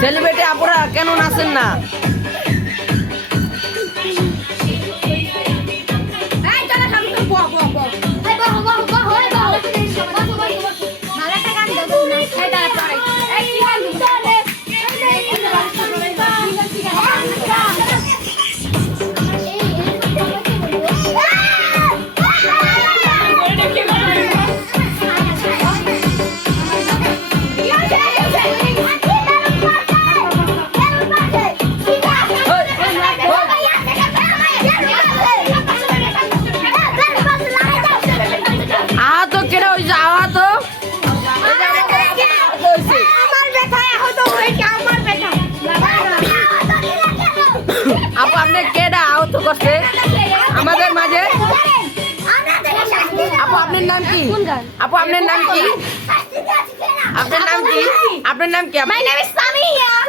Celebrity আপুরা কেন নাচেন না? আপু আপনি কেডা আহত করছে আমাদের মাঝে? আপু আপনার নাম কি? আপু আপনার নাম কি? আপনার নাম কি? আপনার নাম কি?